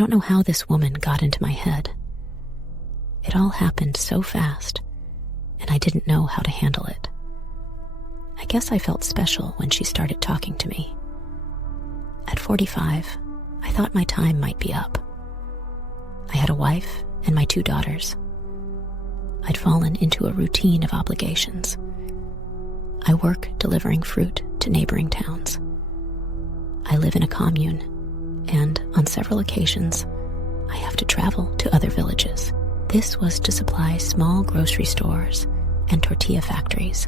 don't know how this woman got into my head. It all happened so fast, and I didn't know how to handle it. I guess I felt special when she started talking to me. At 45, I thought my time might be up. I had a wife and my 2 daughters. I'd fallen into a routine of obligations. I work delivering fruit to neighboring towns. I live in a commune, and on several occasions, I have to travel to other villages. This was to supply small grocery stores and tortilla factories.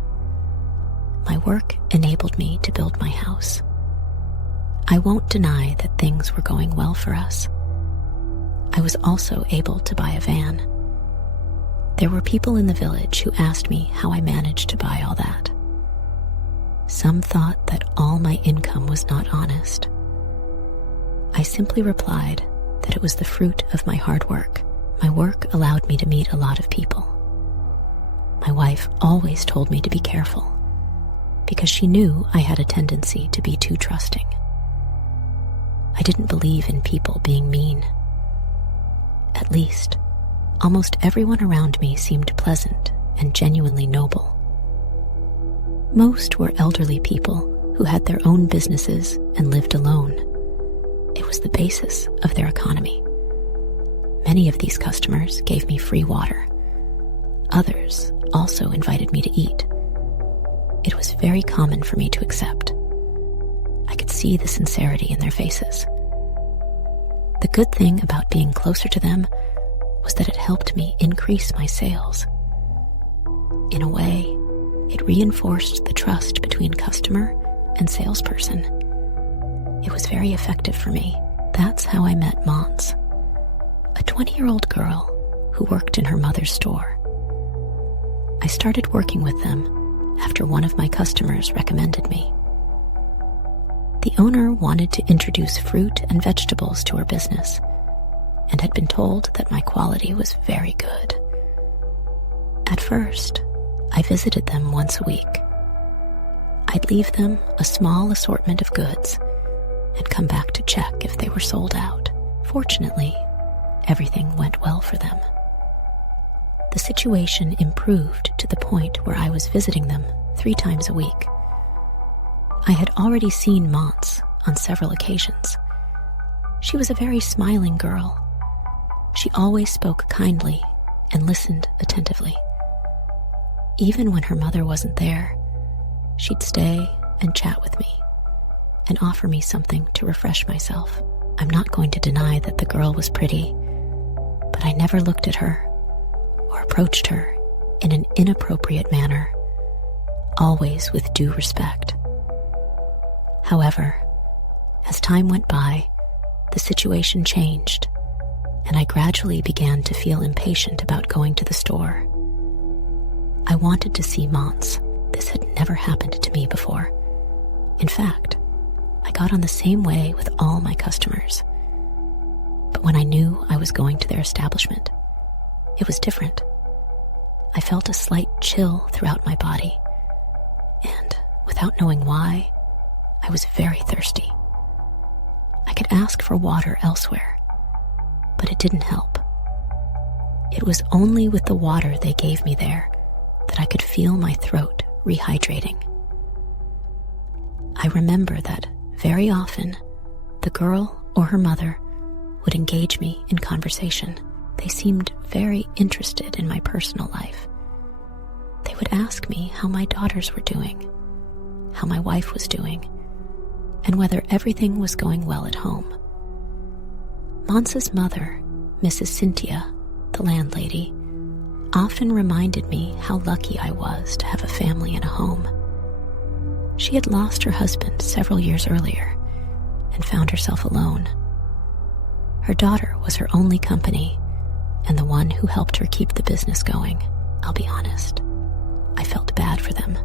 My work enabled me to build my house. I won't deny that things were going well for us. I was also able to buy a van. There were people in the village who asked me how I managed to buy all that. Some thought that all my income was not honest. I simply replied that it was the fruit of my hard work. My work allowed me to meet a lot of people. My wife always told me to be careful because she knew I had a tendency to be too trusting. I didn't believe in people being mean. At least, almost everyone around me seemed pleasant and genuinely noble. Most were elderly people who had their own businesses and lived alone. It was the basis of their economy. Many of these customers gave me free water. Others also invited me to eat. It was very common for me to accept. I could see the sincerity in their faces. The good thing about being closer to them was that it helped me increase my sales. In a way, it reinforced the trust between customer and salesperson. It was very effective for me. That's how I met Mons, a 20-year-old girl who worked in her mother's store. I started working with them after one of my customers recommended me. The owner wanted to introduce fruit and vegetables to her business and had been told that my quality was very good. At first, I visited them once a week. I'd leave them a small assortment of goods and come back to check if they were sold out. Fortunately, everything went well for them. The situation improved to the point where I was visiting them 3 times a week. I had already seen Mons on several occasions. She was a very smiling girl. She always spoke kindly and listened attentively. Even when her mother wasn't there, she'd stay and chat with me and offer me something to refresh myself. I'm not going to deny that the girl was pretty, but I never looked at her or approached her in an inappropriate manner, always with due respect. However, as time went by, the situation changed, and I gradually began to feel impatient about going to the store. I wanted to see Mons. This had never happened to me before. In fact, I got on the same way with all my customers. But when I knew I was going to their establishment, it was different. I felt a slight chill throughout my body, and without knowing why, I was very thirsty. I could ask for water elsewhere, but it didn't help. It was only with the water they gave me there that I could feel my throat rehydrating. I remember that very often the girl or her mother would engage me in conversation. They seemed very interested in my personal life. They would ask me how my daughters were doing, how my wife was doing, and whether everything was going well at home. Mons's mother, Mrs. Cynthia, the landlady, often reminded me how lucky I was to have a family and a home. She had lost her husband several years earlier and found herself alone. Her daughter was her only company and the one who helped her keep the business going. I'll be honest, I felt bad for them.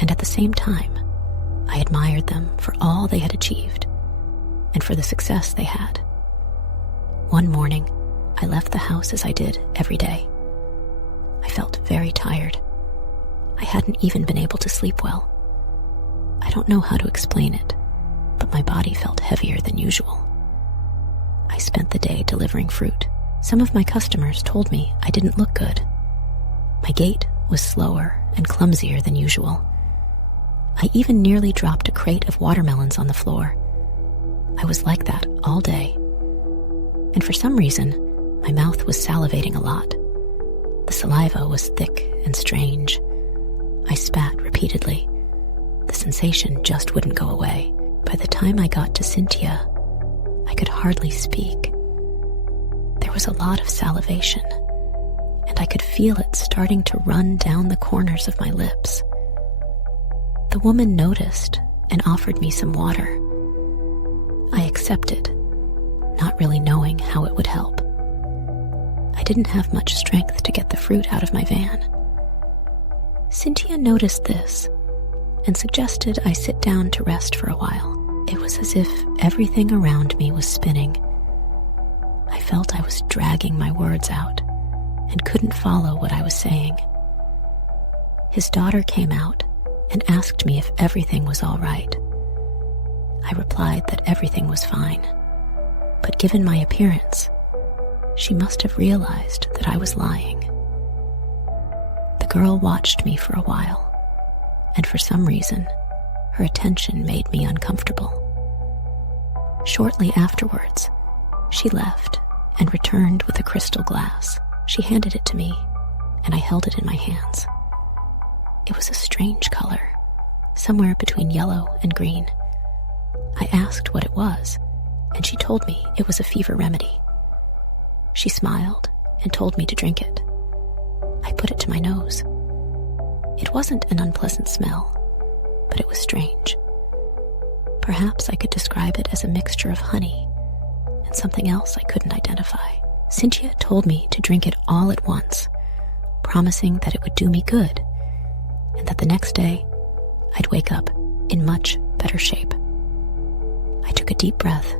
And at the same time, I admired them for all they had achieved and for the success they had. One morning, I left the house as I did every day. I felt very tired. I hadn't even been able to sleep well. I don't know how to explain it, but my body felt heavier than usual. I spent the day delivering fruit. Some of my customers told me I didn't look good. My gait was slower and clumsier than usual. I even nearly dropped a crate of watermelons on the floor. I was like that all day. And for some reason, my mouth was salivating a lot. The saliva was thick and strange. I spat repeatedly. The sensation just wouldn't go away. By the time I got to Cynthia, I could hardly speak. There was a lot of salivation, and I could feel it starting to run down the corners of my lips. The woman noticed and offered me some water. I accepted, not really knowing how it would help. I didn't have much strength to get the fruit out of my van. Cynthia noticed this and suggested I sit down to rest for a while. It was as if everything around me was spinning. I felt I was dragging my words out and couldn't follow what I was saying. His daughter came out and asked me if everything was all right. I replied that everything was fine, but given my appearance, she must have realized that I was lying. The girl watched me for a while, and for some reason, her attention made me uncomfortable. Shortly afterwards, she left and returned with a crystal glass. She handed it to me, and I held it in my hands. It was a strange color, somewhere between yellow and green. I asked what it was, and she told me it was a fever remedy. She smiled and told me to drink it. I put it to my nose. It wasn't an unpleasant smell, but it was strange. Perhaps I could describe it as a mixture of honey and something else I couldn't identify. Cynthia told me to drink it all at once, promising that it would do me good and that the next day I'd wake up in much better shape. I took a deep breath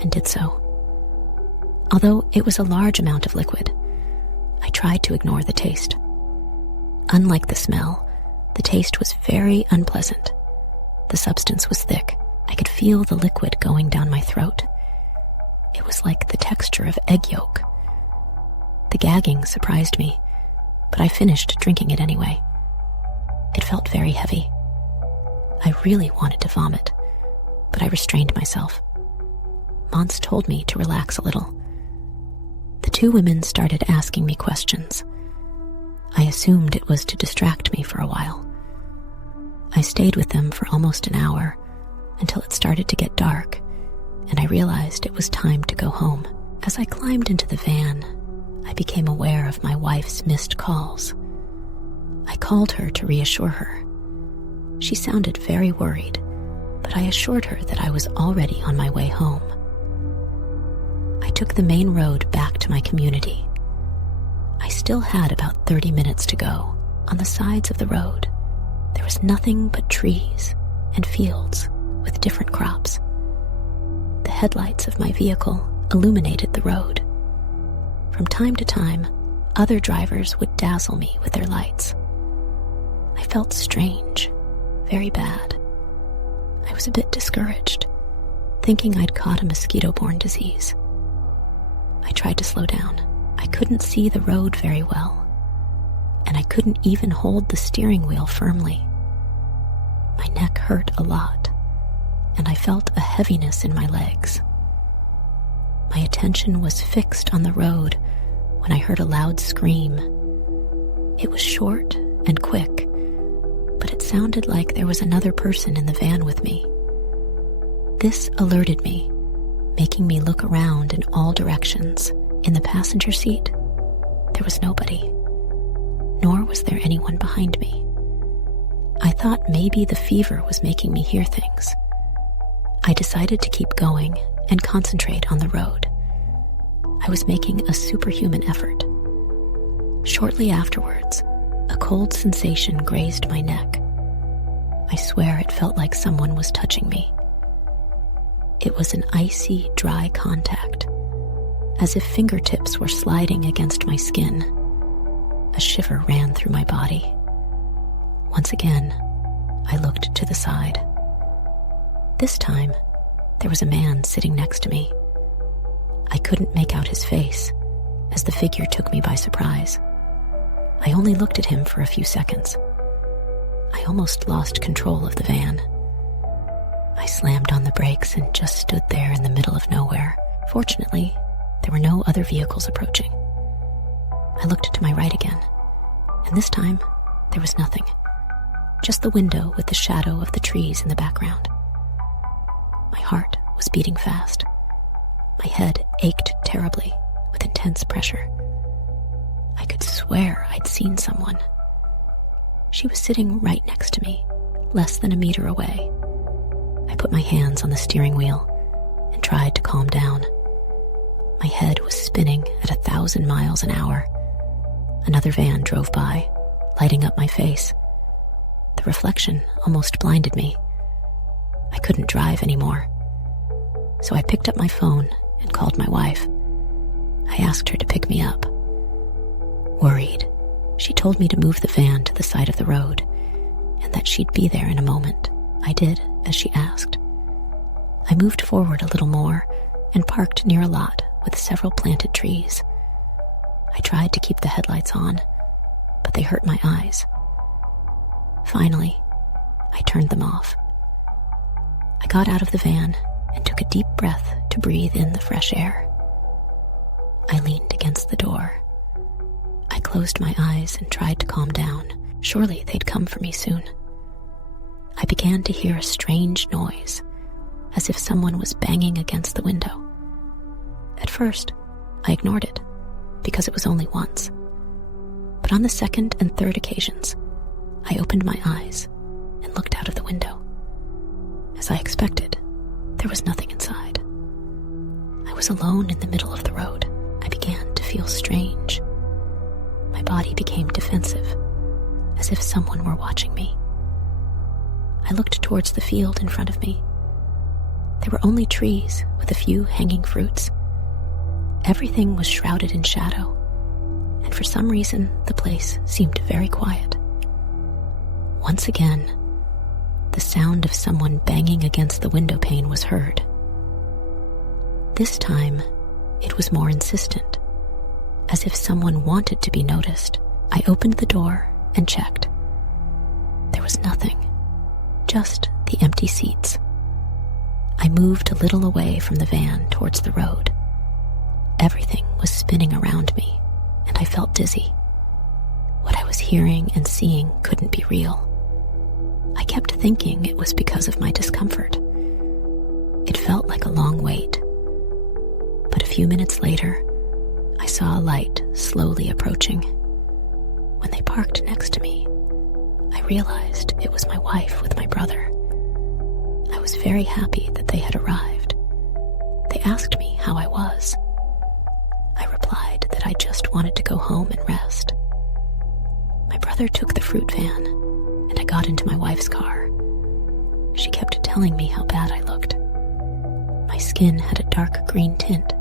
and did so. Although it was a large amount of liquid, I tried to ignore the taste. Unlike the smell, the taste was very unpleasant. The substance was thick. I could feel the liquid going down my throat. It was like the texture of egg yolk. The gagging surprised me, but I finished drinking it anyway. It felt very heavy. I really wanted to vomit, but I restrained myself. Mons told me to relax a little. The two women started asking me questions. I assumed it was to distract me for a while. I stayed with them for almost an hour until it started to get dark, and I realized it was time to go home. As I climbed into the van, I became aware of my wife's missed calls. I called her to reassure her. She sounded very worried, but I assured her that I was already on my way home. I took the main road back to my community. I still had about 30 minutes to go. On the sides of the road, there was nothing but trees and fields with different crops. The headlights of my vehicle illuminated the road. From time to time, other drivers would dazzle me with their lights. I felt strange, very bad. I was a bit discouraged, thinking I'd caught a mosquito-borne disease. I tried to slow down. I couldn't see the road very well, and I couldn't even hold the steering wheel firmly. My neck hurt a lot, and I felt a heaviness in my legs. My attention was fixed on the road when I heard a loud scream. It was short and quick, but it sounded like there was another person in the van with me. This alerted me, making me look around in all directions. In the passenger seat, there was nobody, nor was there anyone behind me. I thought maybe the fever was making me hear things. I decided to keep going and concentrate on the road. I was making a superhuman effort. Shortly afterwards, a cold sensation grazed my neck. I swear it felt like someone was touching me. It was an icy, dry contact, as if fingertips were sliding against my skin. A shiver ran through my body. Once again, I looked to the side. This time, there was a man sitting next to me. I couldn't make out his face, as the figure took me by surprise. I only looked at him for a few seconds. I almost lost control of the van. I slammed on the brakes and just stood there in the middle of nowhere. Fortunately, there were no other vehicles approaching. I looked to my right again, and this time, there was nothing. Just the window with the shadow of the trees in the background. My heart was beating fast. My head ached terribly with intense pressure. I could swear I'd seen someone. She was sitting right next to me, less than a meter away. I put my hands on the steering wheel and tried to calm down. My head was spinning at 1,000 miles an hour. Another van drove by, lighting up my face. The reflection almost blinded me. I couldn't drive anymore. So I picked up my phone and called my wife. I asked her to pick me up. Worried, she told me to move the van to the side of the road and that she'd be there in a moment. I did as she asked. I moved forward a little more and parked near a lot with several planted trees. I tried to keep the headlights on, but they hurt my eyes. Finally, I turned them off. I got out of the van and took a deep breath to breathe in the fresh air. I leaned against the door. I closed my eyes and tried to calm down. Surely they'd come for me soon. I began to hear a strange noise, as if someone was banging against the window. At first, I ignored it, because it was only once. But on the second and third occasions, I opened my eyes and looked out of the window. As I expected, there was nothing inside. I was alone in the middle of the road. I began to feel strange. My body became defensive, as if someone were watching me. I looked towards the field in front of me. There were only trees with a few hanging fruits. Everything was shrouded in shadow, and for some reason, the place seemed very quiet. Once again, the sound of someone banging against the window pane was heard. This time, it was more insistent, as if someone wanted to be noticed. I opened the door and checked. There was nothing, just the empty seats. I moved a little away from the van towards the road. Everything was spinning around me, and I felt dizzy. What I was hearing and seeing couldn't be real. I kept thinking it was because of my discomfort. It felt like a long wait. But a few minutes later, I saw a light slowly approaching. When they parked next to me, I realized it was my wife with my brother. I was very happy that they had arrived. They asked me how I was. I replied that I just wanted to go home and rest. My brother took the fruit van, and I got into my wife's car. She kept telling me how bad I looked. My skin had a dark green tint,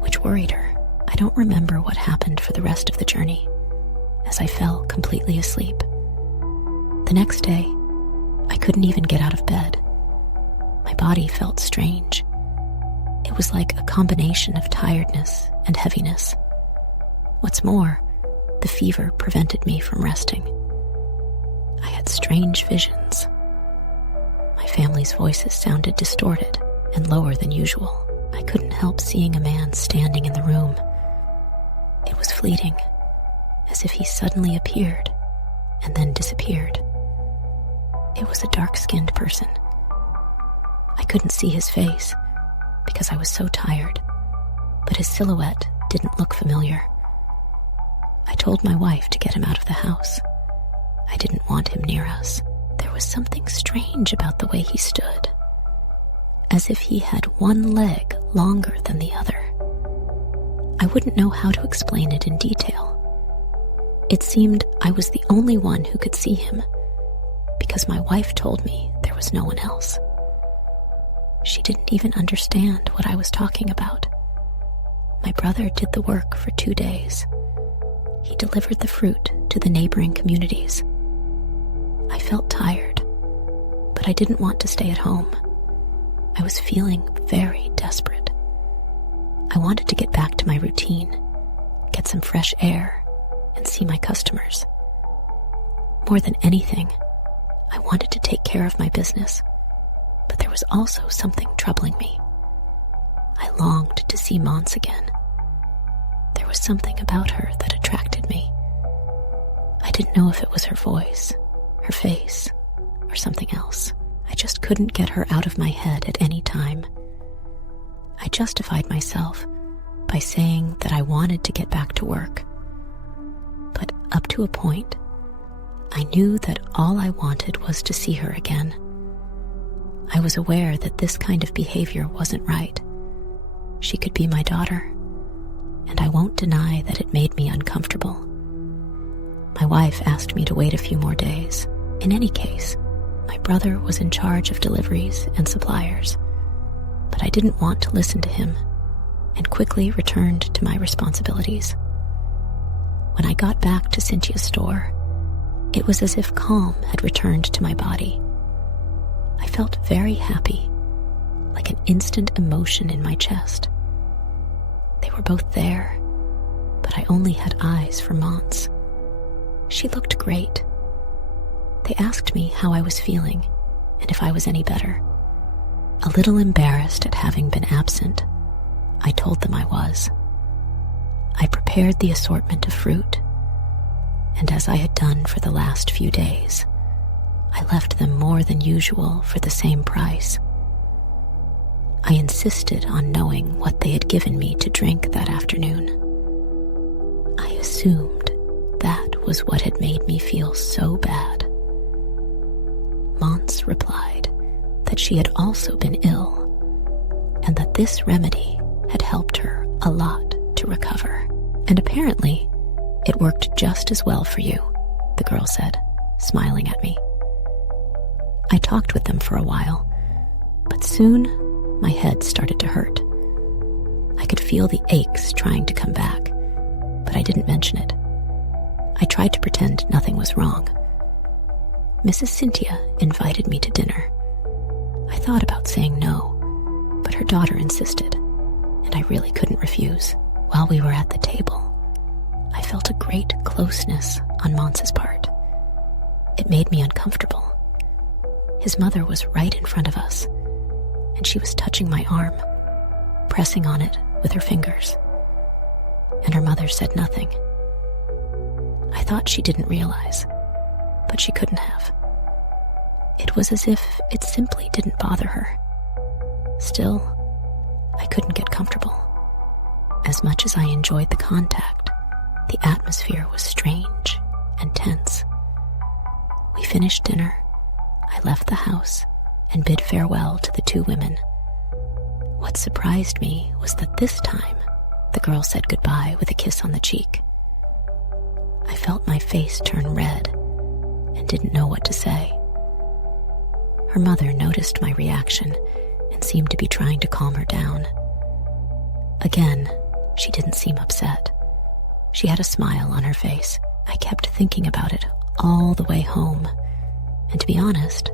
which worried her. I don't remember what happened for the rest of the journey, as I fell completely asleep. The next day, I couldn't even get out of bed. My body felt strange. It was like a combination of tiredness and heaviness. What's more, the fever prevented me from resting. I had strange visions. My family's voices sounded distorted and lower than usual. I couldn't help seeing a man standing in the room. It was fleeting, as if he suddenly appeared and then disappeared. It was a dark-skinned person. I couldn't see his face because I was so tired, but his silhouette didn't look familiar. I told my wife to get him out of the house. I didn't want him near us. There was something strange about the way he stood, as if he had one leg longer than the other. I wouldn't know how to explain it in detail. It seemed I was the only one who could see him, because my wife told me there was no one else. She didn't even understand what I was talking about. My brother did the work for 2 days. He delivered the fruit to the neighboring communities. I felt tired, but I didn't want to stay at home. I was feeling very desperate. I wanted to get back to my routine, get some fresh air, and see my customers. More than anything, I wanted to take care of my business, but there was also something troubling me. I longed to see Mons again. There was something about her that attracted me. I didn't know if it was her voice, her face, or something else. I just couldn't get her out of my head at any time. I justified myself by saying that I wanted to get back to work. But up to a point, I knew that all I wanted was to see her again. I was aware that this kind of behavior wasn't right. She could be my daughter, and I won't deny that it made me uncomfortable. My wife asked me to wait a few more days. In any case, my brother was in charge of deliveries and suppliers, but I didn't want to listen to him and quickly returned to my responsibilities. When I got back to Cynthia's store, it was as if calm had returned to my body. I felt very happy, like an instant emotion in my chest. They were both there, but I only had eyes for Mons. She looked great. They asked me how I was feeling and if I was any better. A little embarrassed at having been absent, I told them I was. I prepared the assortment of fruit, and as I had done for the last few days, I left them more than usual for the same price. I insisted on knowing what they had given me to drink that afternoon. I assumed that was what had made me feel so bad. Mons replied that she had also been ill, and that this remedy had helped her a lot to recover. And apparently, it worked just as well for you, the girl said, smiling at me. I talked with them for a while, but soon my head started to hurt. I could feel the aches trying to come back, but I didn't mention it. I tried to pretend nothing was wrong. Mrs. Cynthia invited me to dinner. I thought about saying no, but her daughter insisted, and I really couldn't refuse. While we were at the table, I felt a great closeness on Mons's part. It made me uncomfortable. His mother was right in front of us, and she was touching my arm, pressing on it with her fingers. And her mother said nothing. I thought she didn't realize, but she couldn't have. It was as if it simply didn't bother her. Still, I couldn't get comfortable. As much as I enjoyed the contact, the atmosphere was strange and tense. We finished dinner. I left the house and bid farewell to the two women. What surprised me was that this time, the girl said goodbye with a kiss on the cheek. I felt my face turn red and didn't know what to say. Her mother noticed my reaction and seemed to be trying to calm her down. Again, she didn't seem upset. She had a smile on her face. I kept thinking about it all the way home, and to be honest,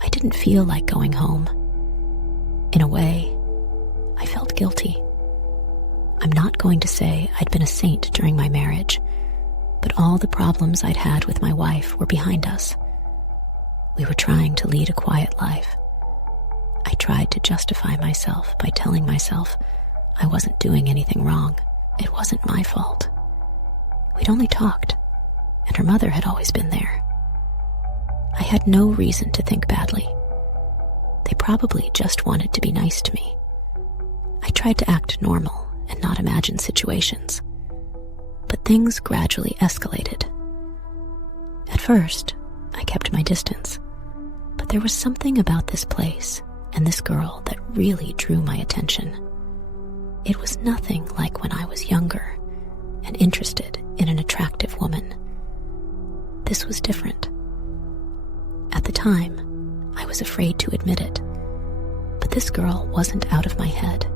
I didn't feel like going home. In a way, I felt guilty. I'm not going to say I'd been a saint during my marriage, but all the problems I'd had with my wife were behind us. We were trying to lead a quiet life. I tried to justify myself by telling myself I wasn't doing anything wrong. It wasn't my fault. We'd only talked, and her mother had always been there. I had no reason to think badly. They probably just wanted to be nice to me. I tried to act normal and not imagine situations, but things gradually escalated. At first, I kept my distance, but there was something about this place and this girl that really drew my attention. It was nothing like when I was younger and interested in an attractive woman. This was different. At the time, I was afraid to admit it, but this girl wasn't out of my head.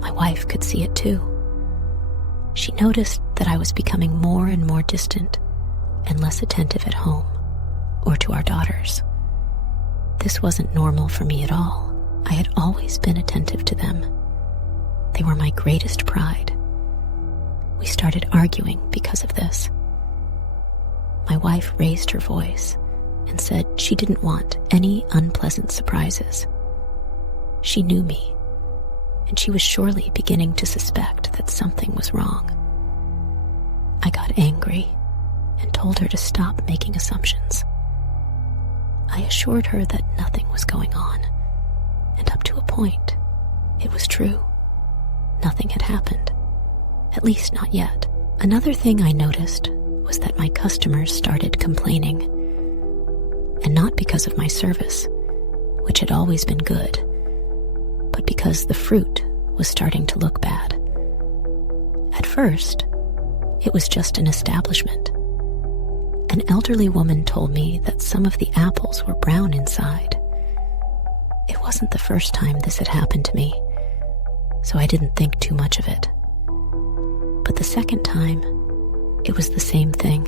My wife could see it too. She noticed that I was becoming more and more distant and less attentive at home or to our daughters. This wasn't normal for me at all. I had always been attentive to them. They were my greatest pride. We started arguing because of this. My wife raised her voice and said she didn't want any unpleasant surprises. She knew me, and she was surely beginning to suspect that something was wrong. I got angry and told her to stop making assumptions. I assured her that nothing was going on, and up to a point, it was true. Nothing had happened, at least not yet. Another thing I noticed was that my customers started complaining, and not because of my service, which had always been good, but because the fruit was starting to look bad. At first, it was just an establishment. An elderly woman told me that some of the apples were brown inside. It wasn't the first time this had happened to me, so I didn't think too much of it. But the second time, it was the same thing,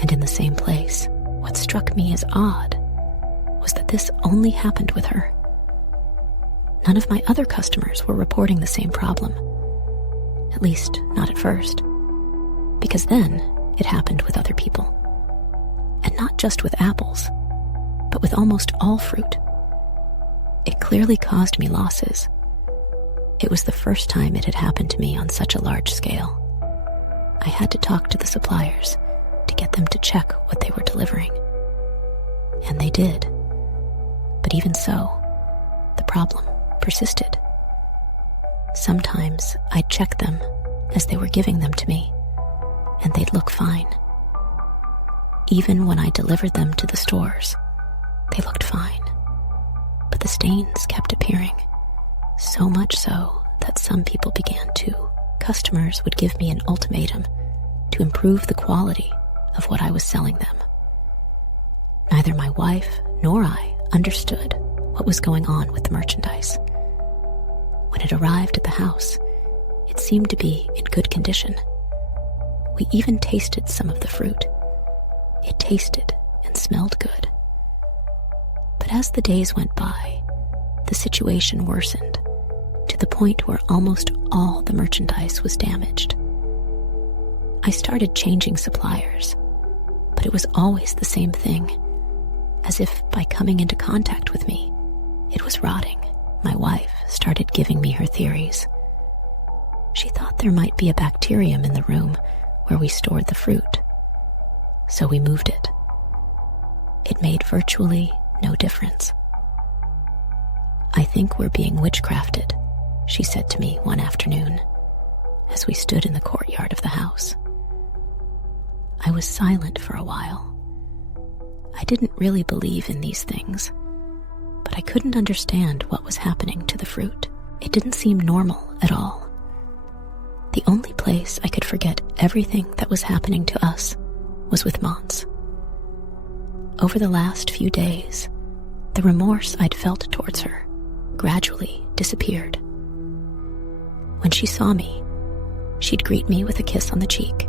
and in the same place. What struck me as odd was that this only happened with her. None of my other customers were reporting the same problem. At least, not at first. Because then, it happened with other people. And not just with apples, but with almost all fruit. It clearly caused me losses. It was the first time it had happened to me on such a large scale. I had to talk to the suppliers to get them to check what they were delivering. And they did. But even so, the problem persisted. Sometimes I'd check them as they were giving them to me, and they'd look fine. Even when I delivered them to the stores, they looked fine. But the stains kept appearing, so much so that some people began to. Customers would give me an ultimatum to improve the quality of what I was selling them. Neither my wife nor I understood what was going on with the merchandise. When it arrived at the house, it seemed to be in good condition. We even tasted some of the fruit. It tasted and smelled good. But as the days went by, the situation worsened to the point where almost all the merchandise was damaged. I started changing suppliers, but it was always the same thing, as if by coming into contact with me, it was rotting. My wife started giving me her theories. She thought there might be a bacterium in the room where we stored the fruit, so we moved it. It made virtually no difference. "I think we're being witchcrafted," she said to me one afternoon as we stood in the courtyard of the house. I was silent for a while. I didn't really believe in these things, but I couldn't understand what was happening to the fruit. It didn't seem normal at all. The only place I could forget everything that was happening to us was with Mons. Over the last few days, the remorse I'd felt towards her gradually disappeared. When she saw me, she'd greet me with a kiss on the cheek,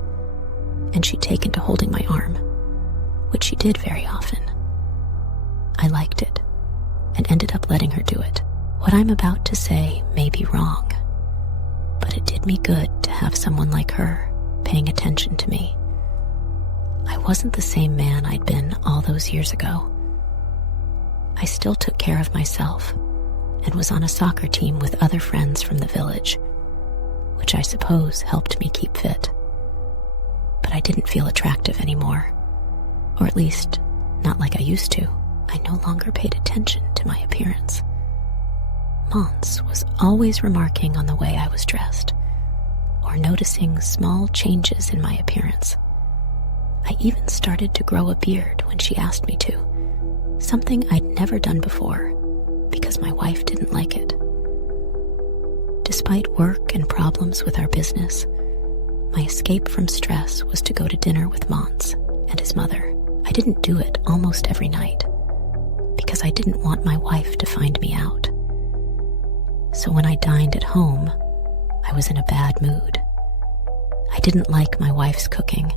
and she'd taken to holding my arm, which she did very often. I liked it, and ended up letting her do it. What I'm about to say may be wrong, but it did me good to have someone like her paying attention to me. I wasn't the same man I'd been all those years ago. I still took care of myself and was on a soccer team with other friends from the village, which I suppose helped me keep fit. But I didn't feel attractive anymore, or at least not like I used to. I no longer paid attention to my appearance. Mons was always remarking on the way I was dressed, or noticing small changes in my appearance. I even started to grow a beard when she asked me to, something I'd never done before because my wife didn't like it. Despite work and problems with our business, my escape from stress was to go to dinner with Mons and his mother. I didn't do it almost every night because I didn't want my wife to find me out. So when I dined at home, I was in a bad mood. I didn't like my wife's cooking,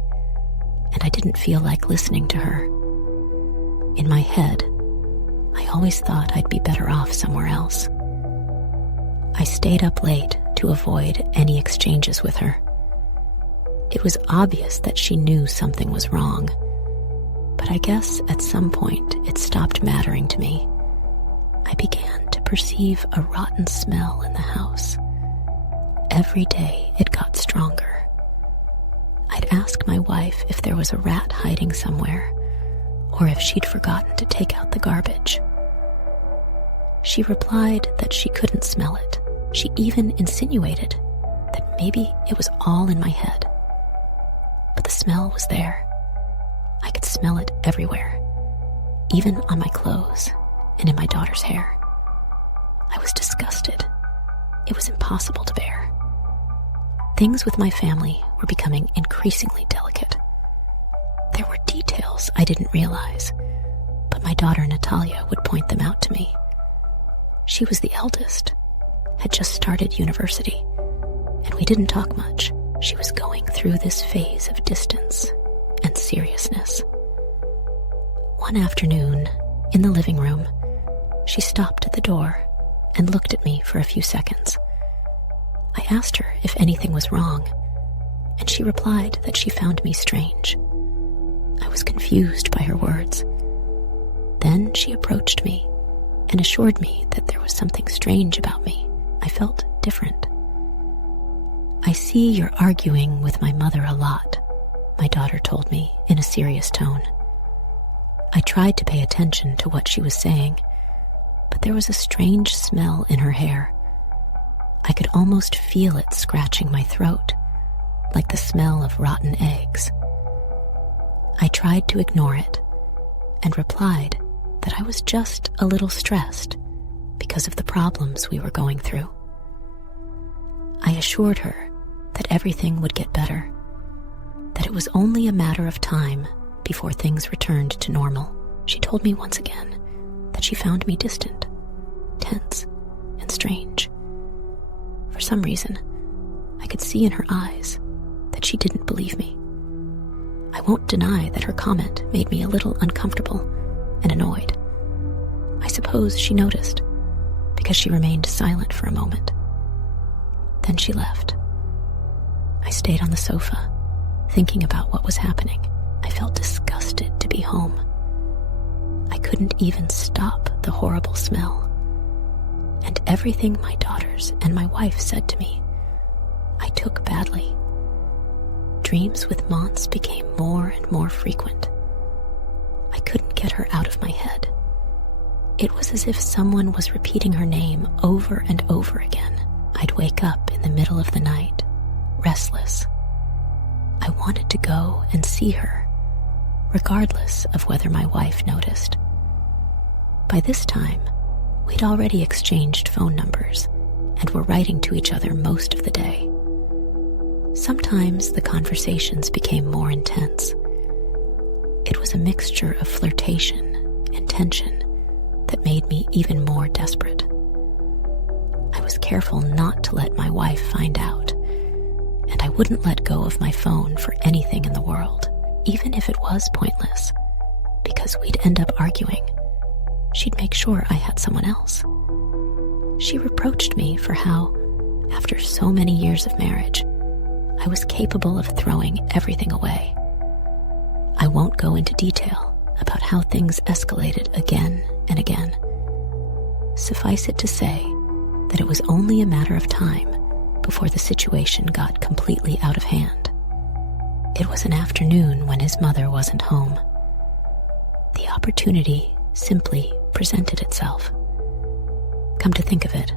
and I didn't feel like listening to her. In my head, I always thought I'd be better off somewhere else. I stayed up late to avoid any exchanges with her. It was obvious that she knew something was wrong, but I guess at some point it stopped mattering to me. I began to perceive a rotten smell in the house. Every day it got stronger. I'd ask my wife if there was a rat hiding somewhere, or if she'd forgotten to take out the garbage. She replied that she couldn't smell it. She even insinuated that maybe it was all in my head. But the smell was there. I could smell it everywhere, even on my clothes and in my daughter's hair. I was disgusted. It was impossible to bear. Things with my family were becoming increasingly delicate. There were details I didn't realize, but my daughter Natalia would point them out to me. She was the eldest, had just started university, and we didn't talk much. She was going through this phase of distance and seriousness. One afternoon, in the living room, she stopped at the door and looked at me for a few seconds. I asked her if anything was wrong, and she replied that she found me strange. I was confused by her words. Then she approached me and assured me that there was something strange about me. I felt different. "I see you're arguing with my mother a lot," my daughter told me in a serious tone. I tried to pay attention to what she was saying, but there was a strange smell in her hair. I could almost feel it scratching my throat, like the smell of rotten eggs. I tried to ignore it and replied that I was just a little stressed because of the problems we were going through. I assured her that everything would get better, that it was only a matter of time before things returned to normal. She told me once again that she found me distant, tense, and strange. For some reason, I could see in her eyes that she didn't believe me. I won't deny that her comment made me a little uncomfortable and annoyed. I suppose she noticed, because she remained silent for a moment. Then she left. I stayed on the sofa, thinking about what was happening. I felt disgusted to be home. I couldn't even stop the horrible smell. And everything my daughters and my wife said to me, I took badly. Dreams with Mons became more and more frequent. I couldn't get her out of my head. It was as if someone was repeating her name over and over again. I'd wake up in the middle of the night, restless. I wanted to go and see her, regardless of whether my wife noticed. By this time, we'd already exchanged phone numbers and were writing to each other most of the day. Sometimes the conversations became more intense. It was a mixture of flirtation and tension that made me even more desperate. I was careful not to let my wife find out, and I wouldn't let go of my phone for anything in the world, even if it was pointless, because we'd end up arguing. She'd make sure I had someone else. She reproached me for how, after so many years of marriage, I was capable of throwing everything away. I won't go into detail about how things escalated again and again. Suffice it to say that it was only a matter of time before the situation got completely out of hand. It was an afternoon when his mother wasn't home. The opportunity simply presented itself. Come to think of it,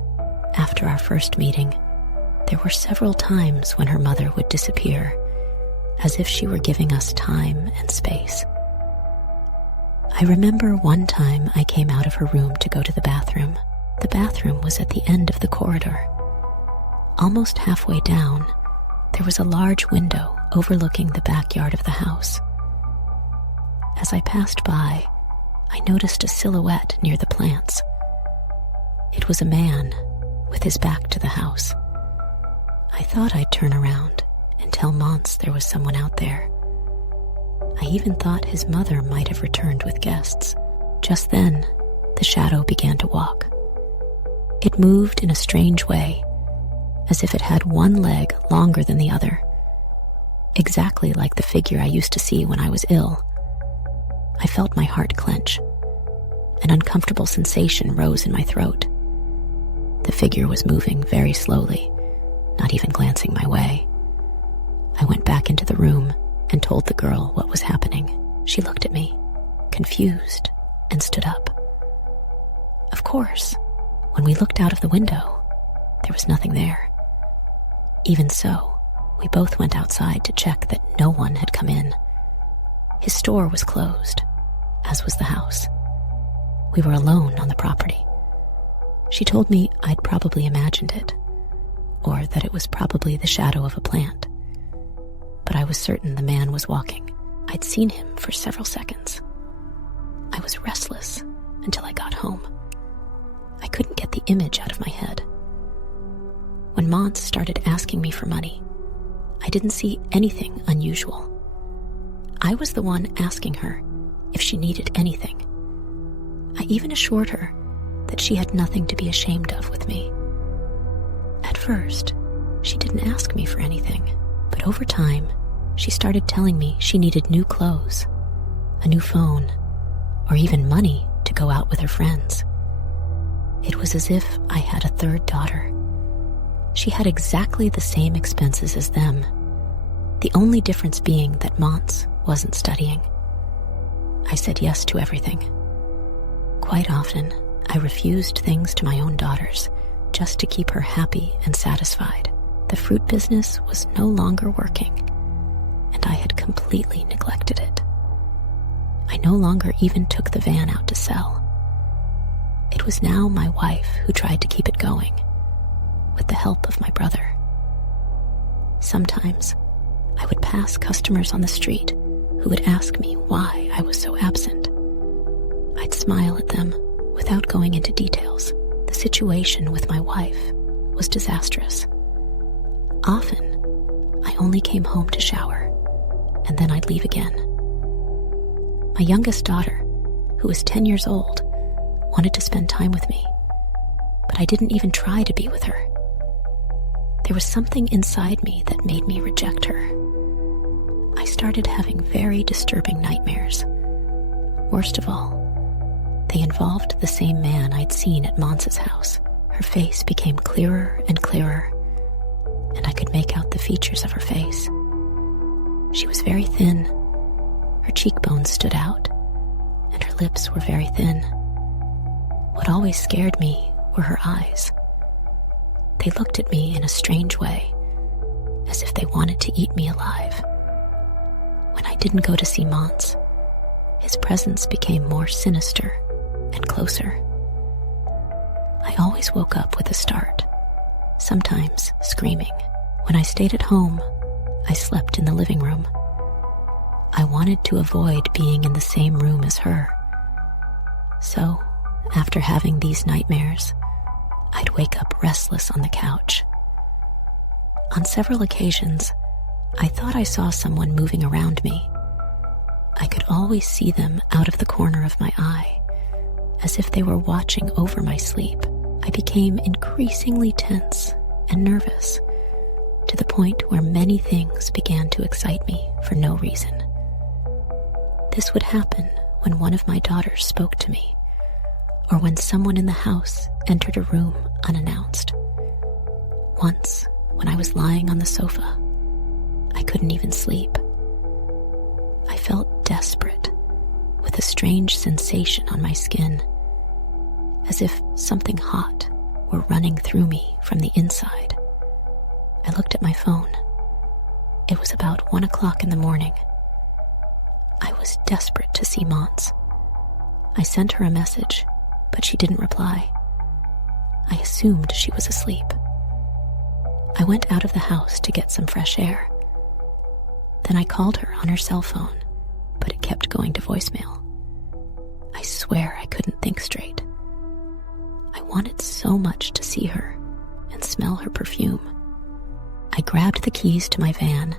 after our first meeting, there were several times when her mother would disappear, as if she were giving us time and space. I remember one time I came out of her room to go to the bathroom. The bathroom was at the end of the corridor. Almost halfway down, there was a large window overlooking the backyard of the house. As I passed by, I noticed a silhouette near the plants. It was a man with his back to the house. I thought I'd turn around and tell Mons there was someone out there. I even thought his mother might have returned with guests. Just then, the shadow began to walk. It moved in a strange way, as if it had one leg longer than the other, exactly like the figure I used to see when I was ill. I felt my heart clench. An uncomfortable sensation rose in my throat. The figure was moving very slowly, not even glancing my way. I went back into the room and told the girl what was happening. She looked at me, confused, and stood up. Of course, when we looked out of the window, there was nothing there. Even so, we both went outside to check that no one had come in. His store was closed, as was the house. We were alone on the property. She told me I'd probably imagined it, or that it was probably the shadow of a plant. But I was certain the man was walking. I'd seen him for several seconds. I was restless until I got home. I couldn't get the image out of my head. When Mons started asking me for money, I didn't see anything unusual. I was the one asking her if she needed anything. I even assured her that she had nothing to be ashamed of with me. At first, she didn't ask me for anything, but over time, she started telling me she needed new clothes, a new phone, or even money to go out with her friends. It was as if I had a third daughter. She had exactly the same expenses as them, the only difference being that Mons wasn't studying. I said yes to everything. Quite often, I refused things to my own daughters just to keep her happy and satisfied. The fruit business was no longer working, and I had completely neglected it. I no longer even took the van out to sell. It was now my wife who tried to keep it going, with the help of my brother. Sometimes, I would pass customers on the street who would ask me why I was so absent. I'd smile at them without going into details. The situation with my wife was disastrous. Often, I only came home to shower, and then I'd leave again. My youngest daughter, who was 10 years old, wanted to spend time with me, but I didn't even try to be with her. There was something inside me that made me reject her. I started having very disturbing nightmares. Worst of all, they involved the same man I'd seen at Mons's house. Her face became clearer and clearer, and I could make out the features of her face. She was very thin. Her cheekbones stood out, and her lips were very thin. What always scared me were her eyes. They looked at me in a strange way, as if they wanted to eat me alive. When I didn't go to see Mons, his presence became more sinister and closer. I always woke up with a start, sometimes screaming. When I stayed at home, I slept in the living room. I wanted to avoid being in the same room as her. So, after having these nightmares, I'd wake up restless on the couch. On several occasions, I thought I saw someone moving around me. I could always see them out of the corner of my eye, as if they were watching over my sleep. I became increasingly tense and nervous, to the point where many things began to excite me for no reason. This would happen when one of my daughters spoke to me, or when someone in the house entered a room unannounced. Once, when I was lying on the sofa, I couldn't even sleep. I felt desperate, with a strange sensation on my skin, as if something hot were running through me from the inside. I looked at my phone. It was about 1 o'clock in the morning. I was desperate to see Mons. I sent her a message, but she didn't reply. I assumed she was asleep. I went out of the house to get some fresh air. Then I called her on her cell phone, but it kept going to voicemail. I swear I couldn't think straight. I wanted so much to see her and smell her perfume. I grabbed the keys to my van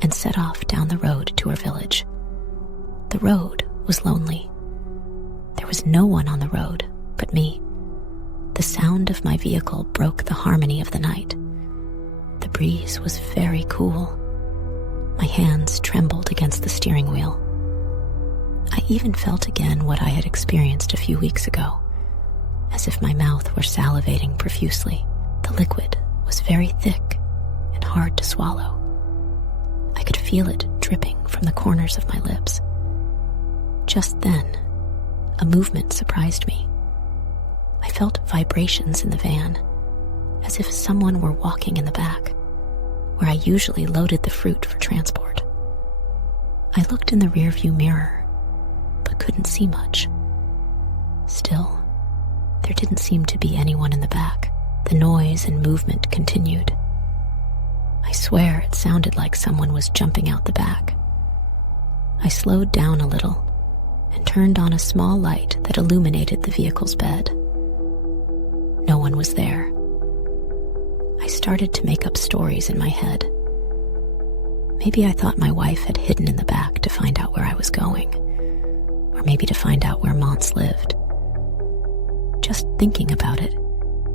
and set off down the road to her village. The road was lonely. There was no one on the road but me. The sound of my vehicle broke the harmony of the night. The breeze was very cool. My hands trembled against the steering wheel. I even felt again what I had experienced a few weeks ago, as if my mouth were salivating profusely. The liquid was very thick and hard to swallow. I could feel it dripping from the corners of my lips. Just then, a movement surprised me. I felt vibrations in the van, as if someone were walking in the back, where I usually loaded the fruit for transport. I looked in the rearview mirror, but couldn't see much. Still, there didn't seem to be anyone in the back. The noise and movement continued. I swear it sounded like someone was jumping out the back. I slowed down a little and turned on a small light that illuminated the vehicle's bed. No one was there. I started to make up stories in my head. Maybe I thought my wife had hidden in the back to find out where I was going, or maybe to find out where Mons lived. Just thinking about it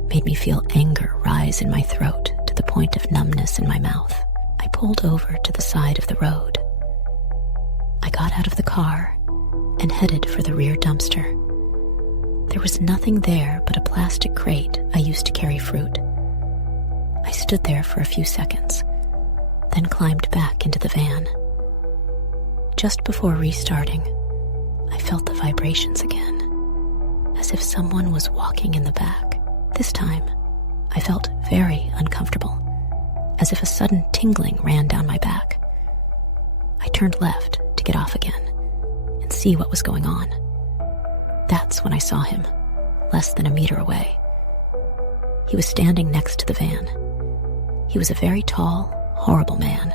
made me feel anger rise in my throat to the point of numbness in my mouth. I pulled over to the side of the road. I got out of the car and headed for the rear dumpster. There was nothing there but a plastic crate I used to carry fruit. I stood there for a few seconds, then climbed back into the van. Just before restarting, I felt the vibrations again, as if someone was walking in the back. This time, I felt very uncomfortable, as if a sudden tingling ran down my back. I turned left to get off again and see what was going on. That's when I saw him, less than a meter away. He was standing next to the van. He was a very tall, horrible man.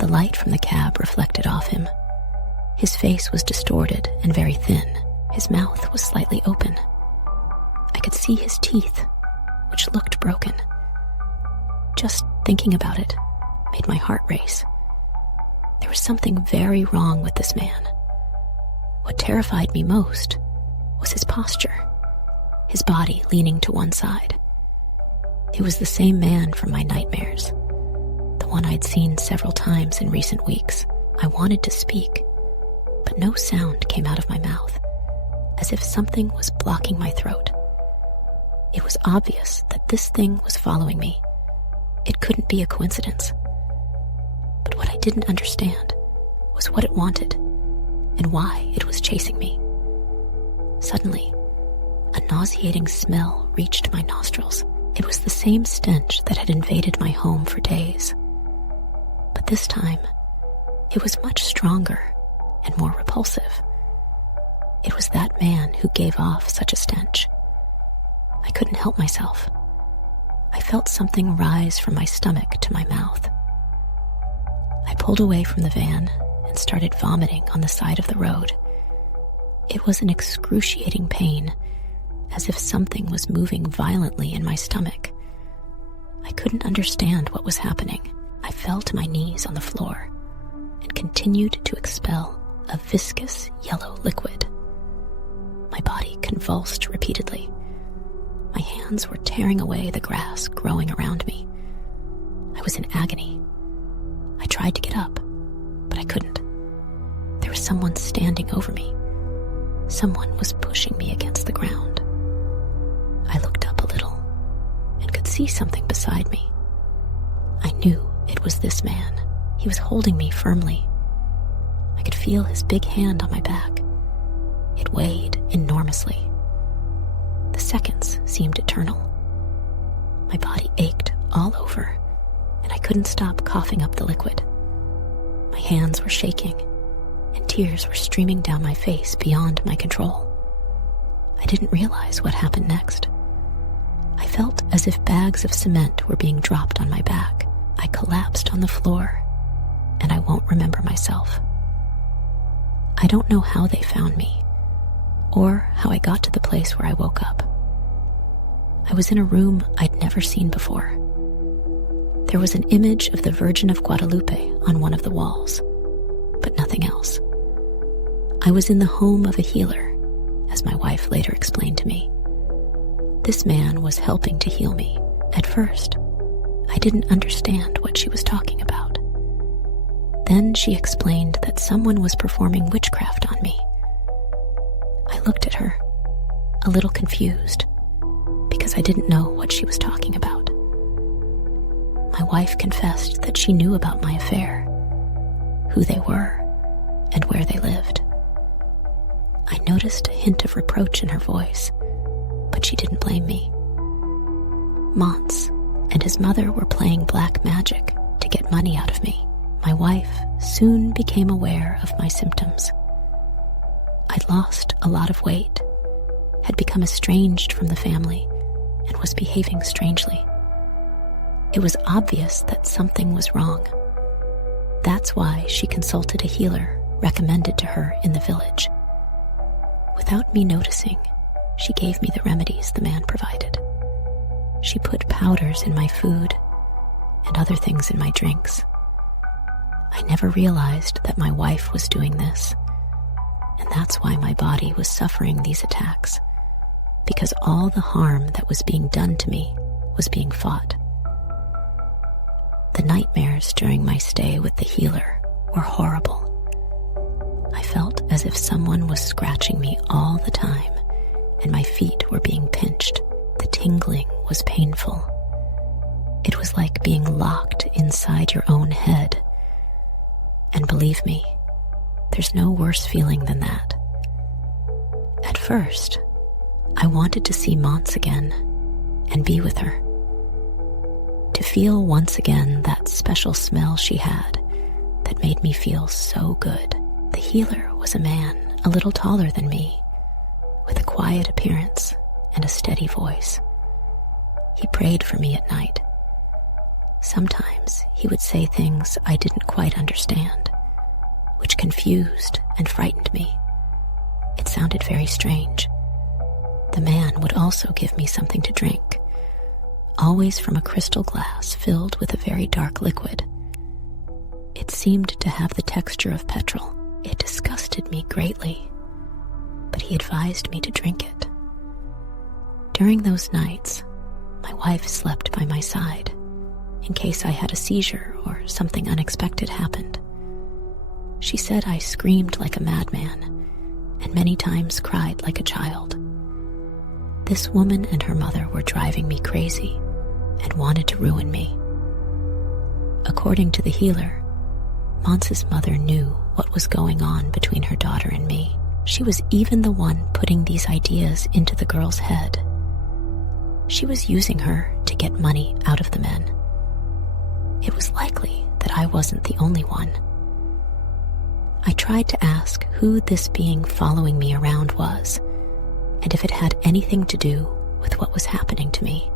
The light from the cab reflected off him. His face was distorted and very thin. His mouth was slightly open. I could see his teeth, which looked broken. Just thinking about it made my heart race. There was something very wrong with this man. What terrified me most was his posture, his body leaning to one side. It was the same man from my nightmares, the one I'd seen several times in recent weeks. I wanted to speak, but no sound came out of my mouth, as if something was blocking my throat. It was obvious that this thing was following me. It couldn't be a coincidence. But what I didn't understand was what it wanted and why it was chasing me. Suddenly, a nauseating smell reached my nostrils. It was the same stench that had invaded my home for days. But this time, it was much stronger and more repulsive. It was that man who gave off such a stench. I couldn't help myself. I felt something rise from my stomach to my mouth. I pulled away from the van and started vomiting on the side of the road. It was an excruciating pain, as if something was moving violently in my stomach. I couldn't understand what was happening. I fell to my knees on the floor and continued to expel a viscous yellow liquid. My body convulsed repeatedly. My hands were tearing away the grass growing around me. I was in agony. I tried to get up, but I couldn't. There was someone standing over me. Someone was pushing me against the ground. I looked up a little and could see something beside me. I knew it was this man. He was holding me firmly. I could feel his big hand on my back. It weighed enormously. The seconds seemed eternal. My body ached all over, and I couldn't stop coughing up the liquid. My hands were shaking, and tears were streaming down my face beyond my control. I didn't realize what happened next. I felt as if bags of cement were being dropped on my back. I collapsed on the floor, and I won't remember myself. I don't know how they found me, or how I got to the place where I woke up. I was in a room I'd never seen before. There was an image of the Virgin of Guadalupe on one of the walls, but nothing else. I was in the home of a healer, as my wife later explained to me. This man was helping to heal me. At first, I didn't understand what she was talking about. Then she explained that someone was performing witchcraft on me. I looked at her, a little confused, because I didn't know what she was talking about. My wife confessed that she knew about my affair, who they were, and where they lived. I noticed a hint of reproach in her voice, but she didn't blame me. Mons and his mother were playing black magic to get money out of me. My wife soon became aware of my symptoms. I'd lost a lot of weight, had become estranged from the family, and was behaving strangely. It was obvious that something was wrong. That's why she consulted a healer recommended to her in the village. Without me noticing, she gave me the remedies the man provided. She put powders in my food and other things in my drinks. I never realized that my wife was doing this, and that's why my body was suffering these attacks, because all the harm that was being done to me was being fought. The nightmares during my stay with the healer were horrible. I felt as if someone was scratching me all the time, and my feet were being pinched. The tingling was painful. It was like being locked inside your own head. And believe me, there's no worse feeling than that. At first, I wanted to see Mons again and be with her. To feel once again that special smell she had that made me feel so good. The healer was a man a little taller than me, with a quiet appearance and a steady voice. He prayed for me at night. Sometimes he would say things I didn't quite understand, which confused and frightened me. It sounded very strange. The man would also give me something to drink, always from a crystal glass filled with a very dark liquid. It seemed to have the texture of petrol. It disgusted me greatly, but he advised me to drink it. During those nights, my wife slept by my side, in case I had a seizure or something unexpected happened. She said I screamed like a madman and many times cried like a child. This woman and her mother were driving me crazy and wanted to ruin me. According to the healer, Mons's mother knew what was going on between her daughter and me. She was even the one putting these ideas into the girl's head. She was using her to get money out of the men. It was likely that I wasn't the only one. I tried to ask who this being following me around was, and if it had anything to do with what was happening to me.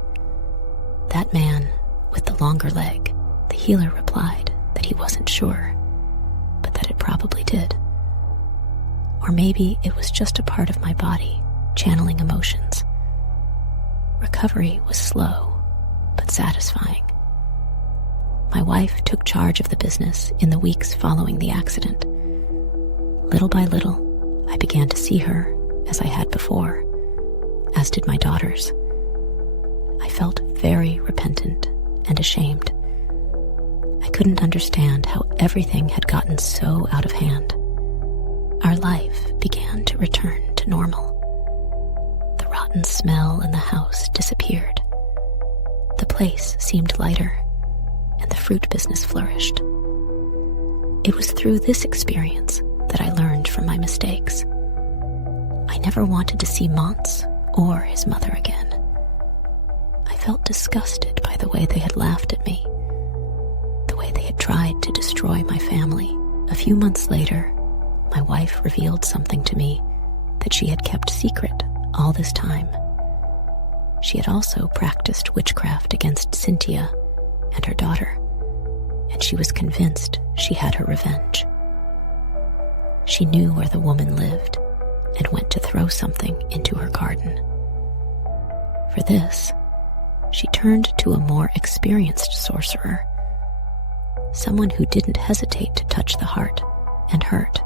That man with the longer leg, the healer replied that he wasn't sure, but that it probably did. Or maybe it was just a part of my body channeling emotions. Recovery was slow, but satisfying. My wife took charge of the business in the weeks following the accident. Little by little, I began to see her as I had before, as did my daughters. I felt very repentant and ashamed. I couldn't understand how everything had gotten so out of hand. Our life began to return to normal. The rotten smell in the house disappeared. The place seemed lighter, and the fruit business flourished. It was through this experience that I learned from my mistakes. I never wanted to see Mons or his mother again. I felt disgusted by the way they had laughed at me, the way they had tried to destroy my family. A few months later, my wife revealed something to me that she had kept secret all this time. She had also practiced witchcraft against Cynthia and her daughter, and she was convinced she had her revenge. She knew where the woman lived and went to throw something into her garden. For this, she turned to a more experienced sorcerer, someone who didn't hesitate to touch the heart and hurt,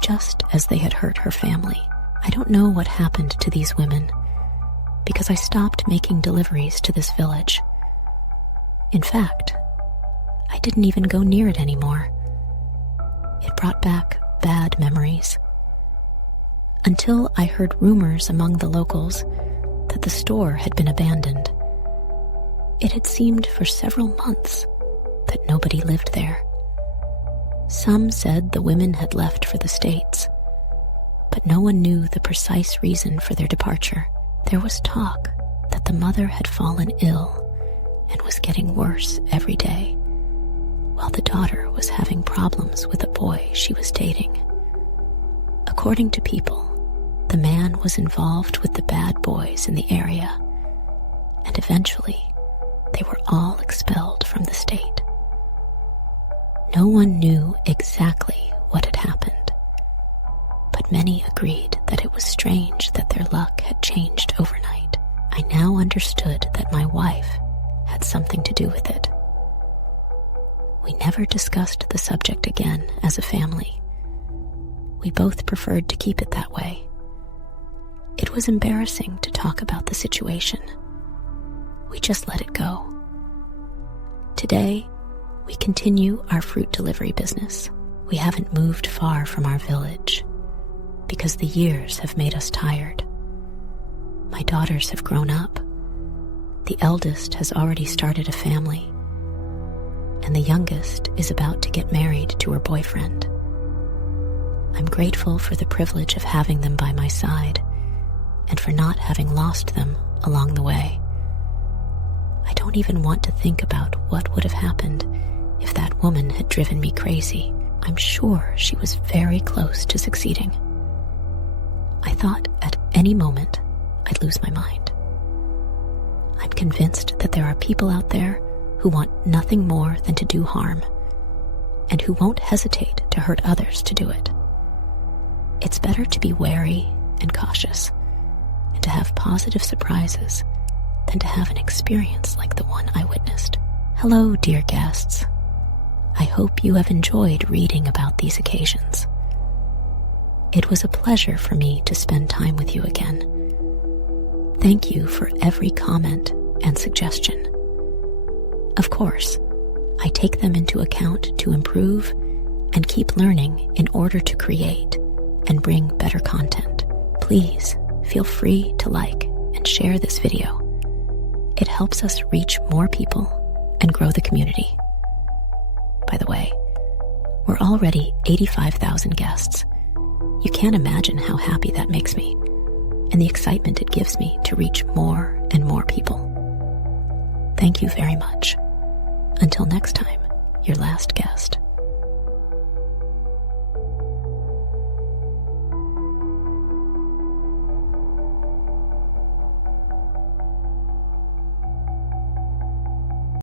just as they had hurt her family. I don't know what happened to these women, because I stopped making deliveries to this village. In fact, I didn't even go near it anymore. It brought back bad memories. Until I heard rumors among the locals that the store had been abandoned. It had seemed for several months that nobody lived there. Some said the women had left for the States, but no one knew the precise reason for their departure. There was talk that the mother had fallen ill and was getting worse every day, while the daughter was having problems with a boy she was dating. According to people, the man was involved with the bad boys in the area, and eventually they were all expelled from the state. No one knew exactly what had happened, but many agreed that it was strange that their luck had changed overnight. I now understood that my wife had something to do with it. We never discussed the subject again as a family. We both preferred to keep it that way. It was embarrassing to talk about the situation. We just let it go. Today, we continue our fruit delivery business. We haven't moved far from our village because the years have made us tired. My daughters have grown up. The eldest has already started a family, and the youngest is about to get married to her boyfriend. I'm grateful for the privilege of having them by my side and for not having lost them along the way. I don't even want to think about what would have happened if that woman had driven me crazy. I'm sure she was very close to succeeding. I thought at any moment I'd lose my mind. I'm convinced that there are people out there who want nothing more than to do harm, and who won't hesitate to hurt others to do it. It's better to be wary and cautious, and to have positive surprises than to have an experience like the one I witnessed. Hello, dear guests. I hope you have enjoyed reading about these occasions. It was a pleasure for me to spend time with you again. Thank you for every comment and suggestion. Of course, I take them into account to improve and keep learning in order to create and bring better content. Please feel free to like and share this video. It helps us reach more people and grow the community. By the way, we're already 85,000 guests. You can't imagine how happy that makes me, and the excitement it gives me to reach more and more people. Thank you very much. Until next time, your last guest.